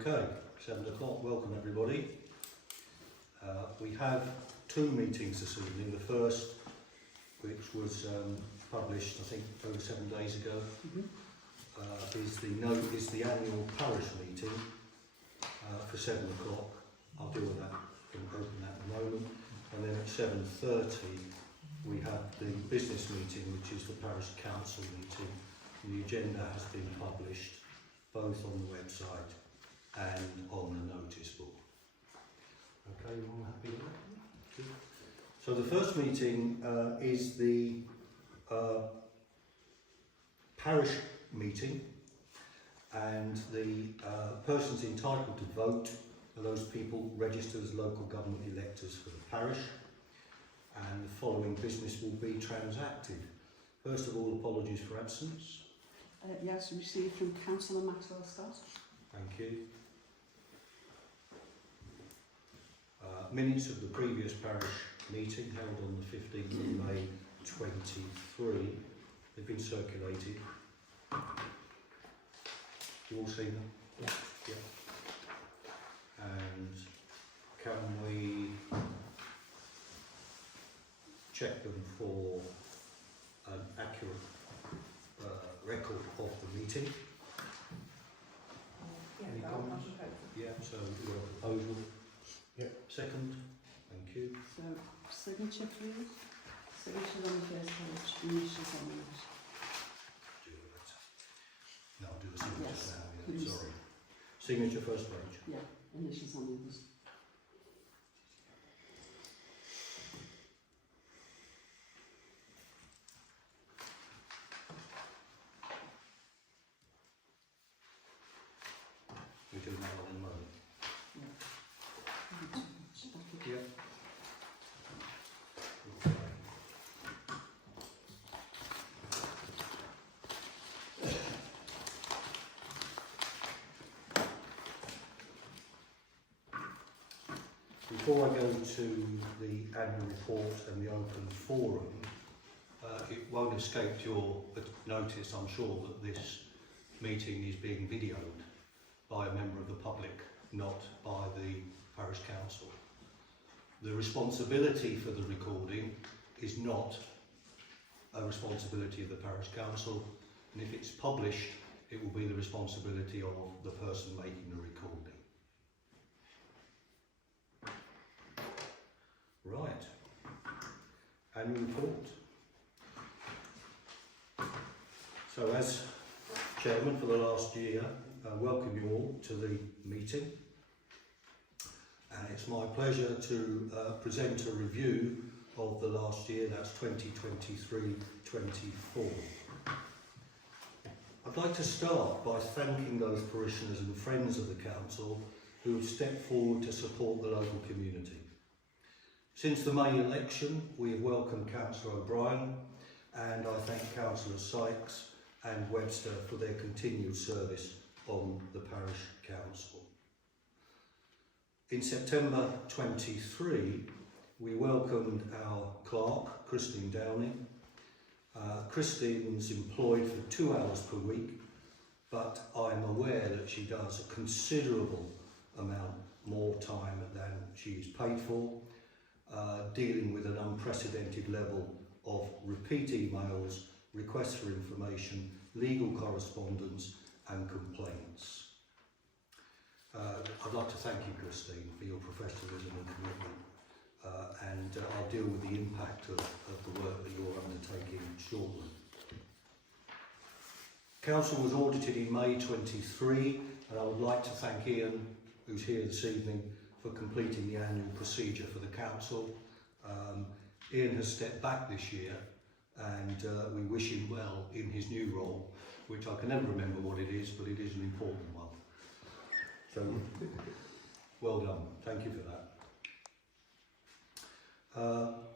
Okay, 7 o'clock, welcome everybody. We have two meetings this evening. The first, which was published I think over 7 days ago, is the annual parish meeting for 7 o'clock. I'll deal with that, open that in a moment. And then at 7:30 we have the business meeting, which is the parish council meeting. The agenda has been published both on the website and on the notice board. Okay, you all happy with that? Good. So the first meeting is the parish meeting, and the persons entitled to vote are those people registered as local government electors for the parish, and the following business will be transacted. First of all, apologies for absence. Yes, received from Councillor Maxwell Scott. Thank you. Minutes of the previous parish meeting held on the 15th of May 23. They've been circulated. You all seen them? Yeah. Yeah. And can we check them for an accurate record of the meeting? Any comments? Yeah, so we've got a proposal. Yep. Second, thank you. So, signature please. Signature on the first page, initials on the next. No, I'll do the signature Yes, now, yeah, please. sorry. Signature first page. Yeah, initials on the others. We do that all in a moment. Yeah. Okay. Before I go to the annual report and the open forum, it won't escape your notice, I'm sure, that this meeting is being videoed by a member of the public, not by the parish council. The responsibility for the recording is not a responsibility of the parish council, and if it's published, it will be the responsibility of the person making the recording. Right, annual report. So as chairman for the last year, I welcome you all to the meeting, and it's my pleasure to present a review of the last year, that's 2023-24. I'd like to start by thanking those parishioners and friends of the council who have stepped forward to support the local community. Since the May election, we have welcomed Councillor O'Brien, and I thank Councillors Sykes and Webster for their continued service on the parish council. In September 23, we welcomed our clerk, Christine Downing. Christine's employed for 2 hours per week, but I'm aware that she does a considerable amount more time than she is paid for, dealing with an unprecedented level of repeat emails, requests for information, legal correspondence and complaints. I'd like to thank you, Christine, for your professionalism and commitment, and I'll deal with the impact of the work that you're undertaking shortly. Council was audited in May 23, and I would like to thank Ian, who's here this evening, for completing the annual procedure for the council. Ian has stepped back this year, and we wish him well in his new role, which I can never remember what it is, but it is an important one. So, well done. Thank you for that.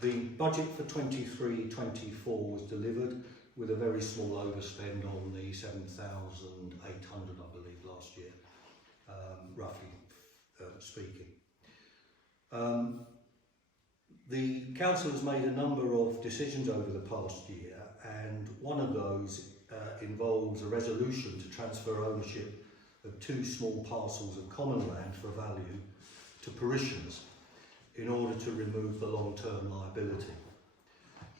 The budget for 23-24 was delivered with a very small overspend on the 7,800, I believe, last year, roughly speaking. The council has made a number of decisions over the past year, and one of those involves a resolution to transfer ownership of 2 small parcels of common land for value to parishioners in order to remove the long-term liability.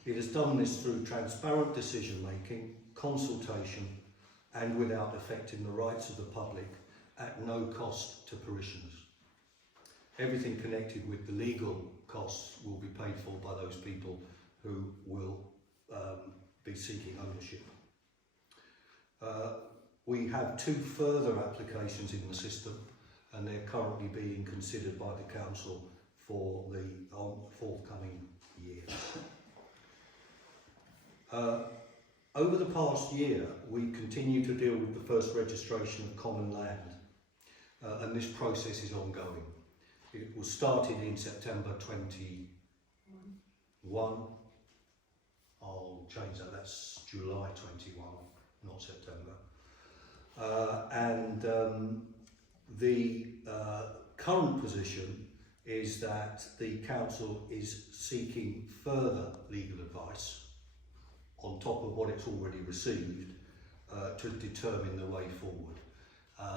It has done this through transparent decision making, consultation and without affecting the rights of the public at no cost to parishioners. Everything connected with the legal costs will be paid for by those people who will be seeking ownership. We have 2 further applications in the system and they're currently being considered by the council for the forthcoming year. Over the past year, we continue to deal with the first registration of common land, and this process is ongoing. It was started in September 21. I'll change that, that's July 21, not September. The current position is that the council is seeking further legal advice on top of what it's already received to determine the way forward.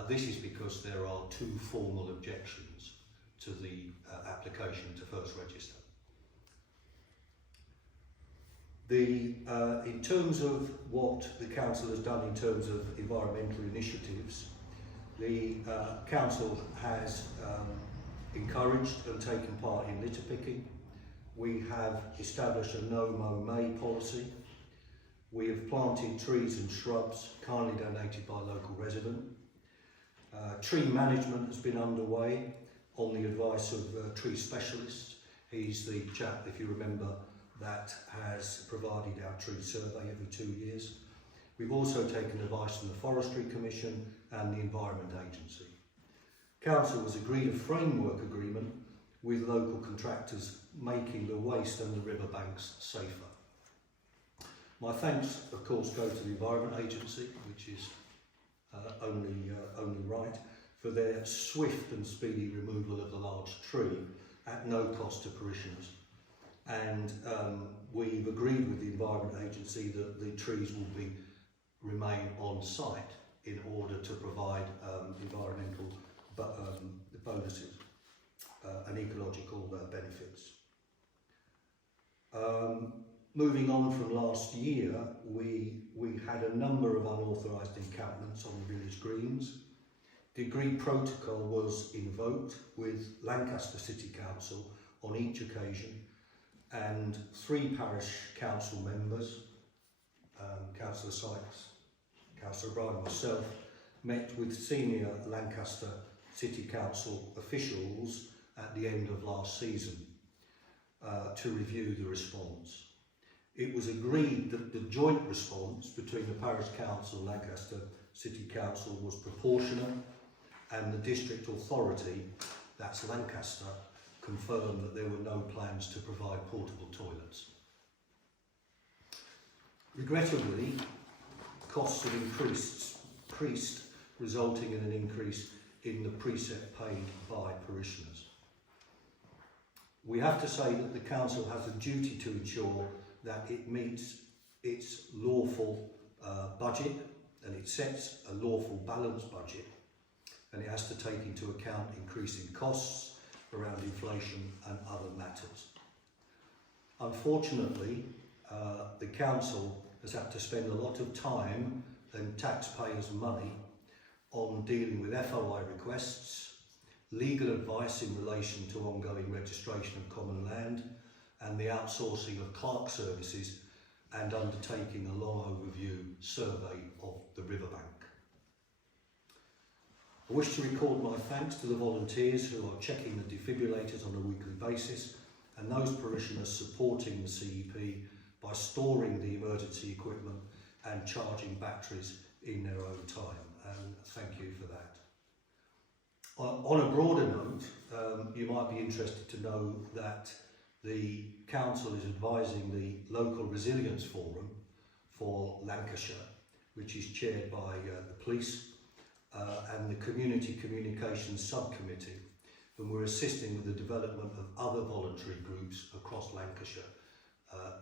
This is because there are 2 formal objections to the application to first register. In terms of what the council has done in terms of environmental initiatives, the council has encouraged and taken part in litter picking. We have established a no-mow May policy. We have planted trees and shrubs kindly donated by a local resident. Tree management has been underway on the advice of tree specialists. He's the chap, if you remember, that has provided our tree survey every 2 years. We've also taken advice from the Forestry Commission and the Environment Agency. Council has agreed a framework agreement with local contractors making the waste and the riverbanks safer. My thanks, of course, go to the Environment Agency, which is only right, for their swift and speedy removal of the large tree at no cost to parishioners. And we've agreed with the Environment Agency that the trees will remain on site in order to provide environmental bonuses and ecological benefits. Moving on from last year, we had a number of unauthorised encampments on the village greens. The agreed protocol was invoked with Lancaster City Council on each occasion, and 3 parish council members, Councillor Sykes, Councillor O'Brien and myself, met with senior Lancaster City Council officials at the end of last season to review the response. It was agreed that the joint response between the Parish Council and Lancaster City Council was proportionate, and the district authority, that's Lancaster, confirmed that there were no plans to provide portable toilets. Regrettably, costs have increased, resulting in an increase in the precept paid by parishioners. We have to say that the council has a duty to ensure that it meets its lawful budget, and it sets a lawful balanced budget, and it has to take into account increasing costs around inflation and other matters. Unfortunately, the council has had to spend a lot of time and taxpayers' money on dealing with FOI requests, legal advice in relation to ongoing registration of common land, and the outsourcing of clerk services, and undertaking a long overview survey of the riverbank. I wish to record my thanks to the volunteers who are checking the defibrillators on a weekly basis, and those parishioners supporting the CEP by storing the emergency equipment and charging batteries in their own time, and thank you for that. On a broader note, you might be interested to know that the council is advising the local resilience forum for Lancashire, which is chaired by the police and the community communications subcommittee, and we're assisting with the development of other voluntary groups across Lancashire.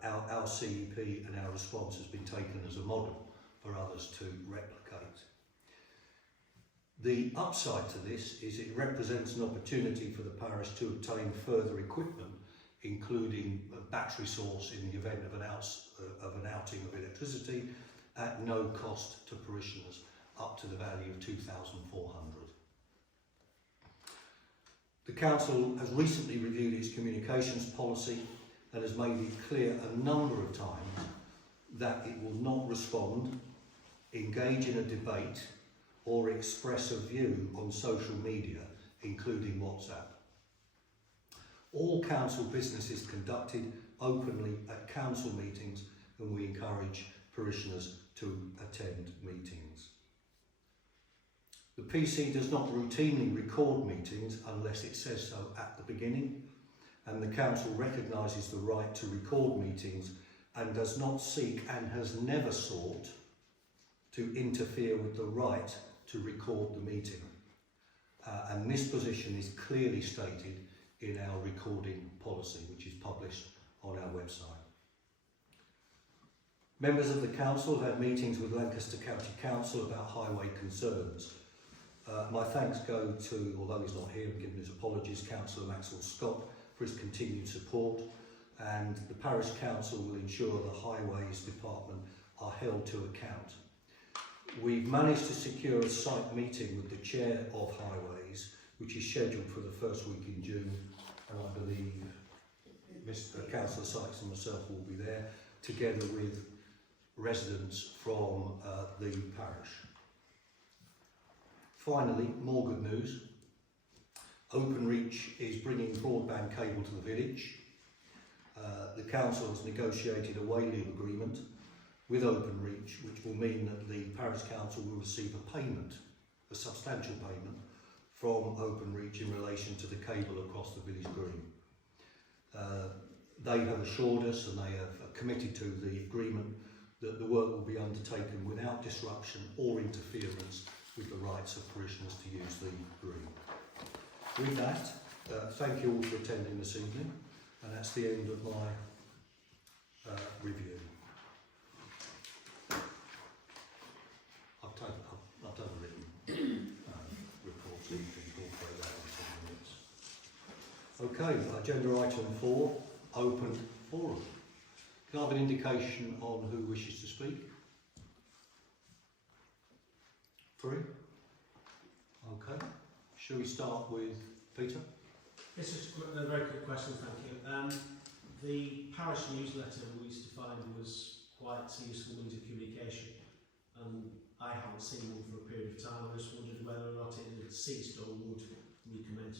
Our CEP and our response has been taken as a model for others to replicate. The upside to this is it represents an opportunity for the parish to obtain further equipment, including a battery source in the event of an outing of electricity at no cost to parishioners, up to the value of £2,400. The Council has recently reviewed its communications policy and has made it clear a number of times that it will not respond, engage in a debate or express a view on social media, including WhatsApp. All council business is conducted openly at council meetings, and we encourage parishioners to attend meetings. The PC does not routinely record meetings unless it says so at the beginning, and the council recognises the right to record meetings and does not seek and has never sought to interfere with the right to record the meeting. And this position is clearly stated in our recording policy, which is published on our website. Members of the council have had meetings with Lancaster County Council about highway concerns. My thanks go to, although he's not here and giving his apologies, Councillor Maxwell Scott for his continued support, and the Parish Council will ensure the Highways Department are held to account. We've managed to secure a site meeting with the Chair of Highways, which is scheduled for the first week in June, and I believe Mr. Councillor Sykes and myself will be there, together with residents from the parish. Finally, more good news. Openreach is bringing broadband cable to the village. The council has negotiated a way-leave agreement with Openreach, which will mean that the parish council will receive a payment, a substantial payment, from Openreach in relation to the cable across the village green. They have assured us, and they have committed to the agreement, that the work will be undertaken without disruption or interference with the rights of parishioners to use the green. With that, thank you all for attending this evening, and that's the end of my review. I've done a written report, so you can incorporate that in 10 minutes. Okay, agenda item 4, open forum. Can I have an indication on who wishes to speak? 3? Okay. Shall we start with Peter? This is a very quick question, thank you. The parish newsletter we used to find was quite a useful means of communication, and I haven't seen one for a period of time. I just wondered whether or not it had ceased or would recommence.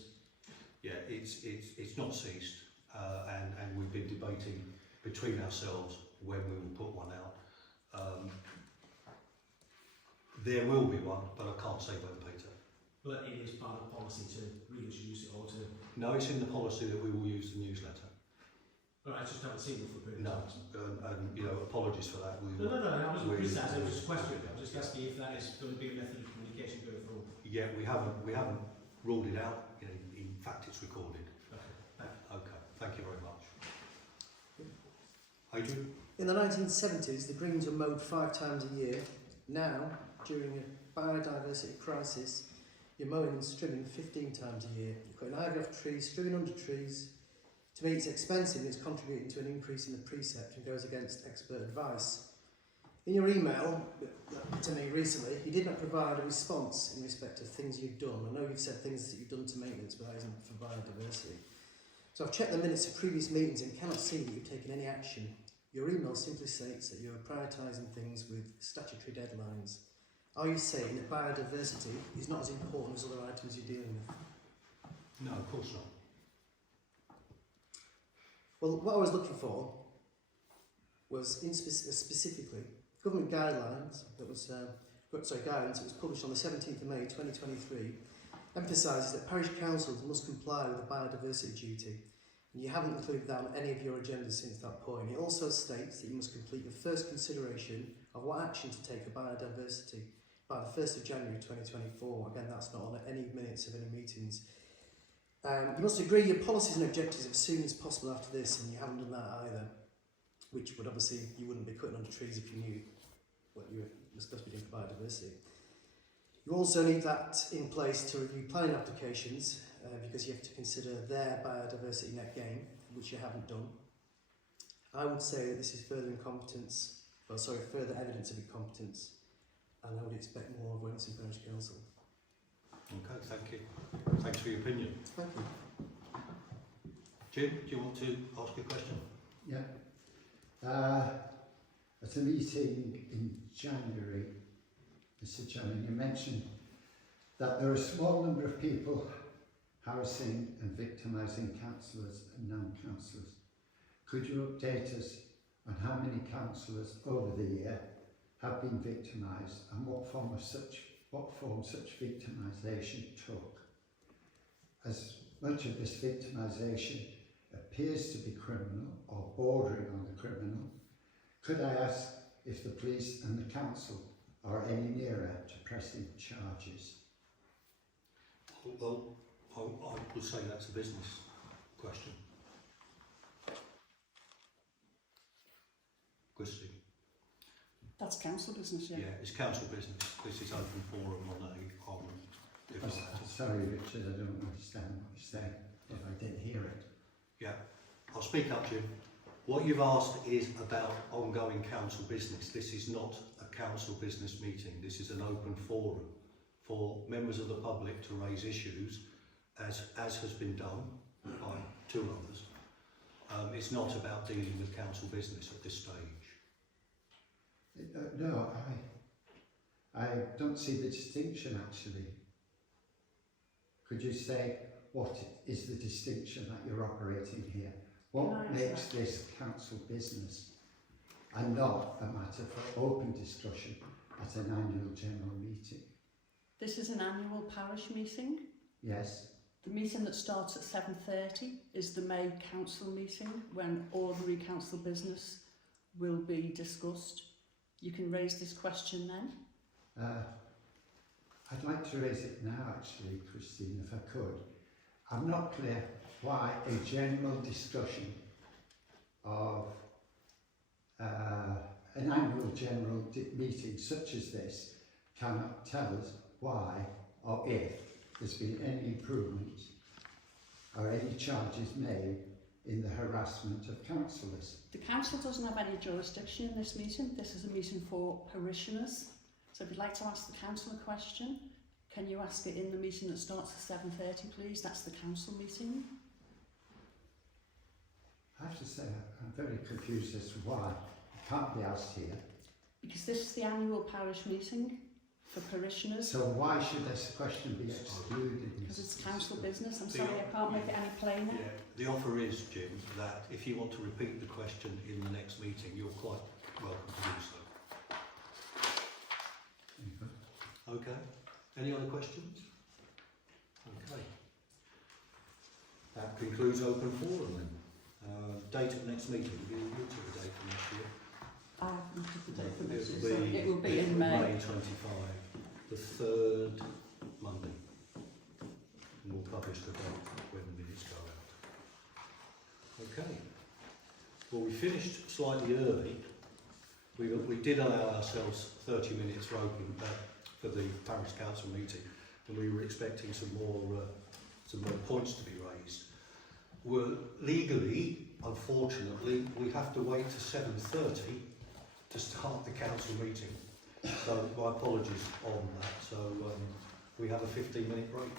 Yeah, it's not ceased, and we've been debating between ourselves when we will put one out. There will be one, but I can't say when, Peter. But it is part of policy to reintroduce it or to... No, it's in the policy that we will use the newsletter. But I just haven't seen one for a period No, of time. and you know, apologies for that. No, I wasn't criticising, it was just a question. I was just asking if that is going to be a method of communication going forward. Yeah, we haven't ruled it out. You know, in fact, it's recorded. Okay, thank you very much. Adrian? In the 1970s, the greens were mowed 5 times a year. Now, during a biodiversity crisis, you're mowing and trimming 15 times a year. You're cutting high-growth trees, trimming under trees. To me, it's expensive and it's contributing to an increase in the precept and goes against expert advice. In your email to me recently, you did not provide a response in respect of things you've done. I know you've said things that you've done to maintenance, but that isn't for biodiversity. So I've checked the minutes of previous meetings and cannot see that you've taken any action. Your email simply states that you're prioritising things with statutory deadlines. Are you saying that biodiversity is not as important as other items you're dealing with? No, of course not. Well, what I was looking for was specifically government guidelines that was guidance that was published on the 17th of May 2023 emphasises that parish councils must comply with the biodiversity duty, and you haven't included that on any of your agendas since that point. It also states that you must complete the first consideration of what action to take for biodiversity by the 1st of January 2024. Again, that's not on any minutes of any meetings. You must agree your policies and objectives as soon as possible after this, and you haven't done that either, which would obviously, you wouldn't be cutting under trees if you knew what you were supposed to be doing for biodiversity. You also need that in place to review planning applications because you have to consider their biodiversity net gain, which you haven't done. I would say that this is further evidence of incompetence, and I would expect more of Wennington Parish Council. Okay, thank you. Thanks for your opinion. Thank you. Jim, do you want to ask a question? Yeah. At a meeting in January, Mr. Chairman, you mentioned that there are a small number of people harassing and victimising councillors and non-councillors. Could you update us on how many councillors over the year have been victimised and what form such victimisation took? As much of this victimisation appears to be criminal or bordering on the criminal, could I ask if the police and the council are any nearer to pressing charges? Well, I would say that's a business question. Christy? That's council business, yeah. Yeah, it's council business. This is open forum on different matters. Sorry, Richard, I don't understand what you're saying, if I didn't hear it. Yeah, I'll speak up, Jim. What you've asked is about ongoing council business. This is not a council business meeting. This is an open forum for members of the public to raise issues, as has been done by two others. It's not about dealing with council business at this stage. No, I don't see the distinction actually. Could you say what is the distinction that you're operating here? What makes this council business and not a matter for open discussion at an annual general meeting? This is an annual parish meeting. Yes. The meeting that starts at 7:30 is the May council meeting, when ordinary council business will be discussed. You can raise this question then. I'd like to raise it now actually, Christine, if I could. I'm not clear why a general discussion of an annual general meeting such as this cannot tell us why or if there's been any improvement or any charges made in the harassment of councillors. The council doesn't have any jurisdiction in this meeting. This is a meeting for parishioners. So if you'd like to ask the council a question, can you ask it in the meeting that starts at 7:30, please? That's the council meeting. I have to say I'm very confused as to why it can't be asked here. Because this is the annual parish meeting for parishioners. So why should this question be excluded? Because it's council business. I'm sorry, I can't make it any plainer. Yeah, the offer is, Jim, that if you want to repeat the question in the next meeting, you're quite welcome to do so. Okay. Any other questions? Okay. That concludes open forum then. Date of next meeting. Have you looked at the date for next year? I haven't looked at the date for next year, so it will be in May. May 25, the third Monday. And we'll publish the date when the minutes go out. Okay. Well, we finished slightly early. We did allow ourselves 30 minutes for for the parish council meeting, and we were expecting some more points to be raised. Well, legally, unfortunately, we have to wait to 7:30 to start the council meeting. So my apologies on that. So we have a 15-minute break.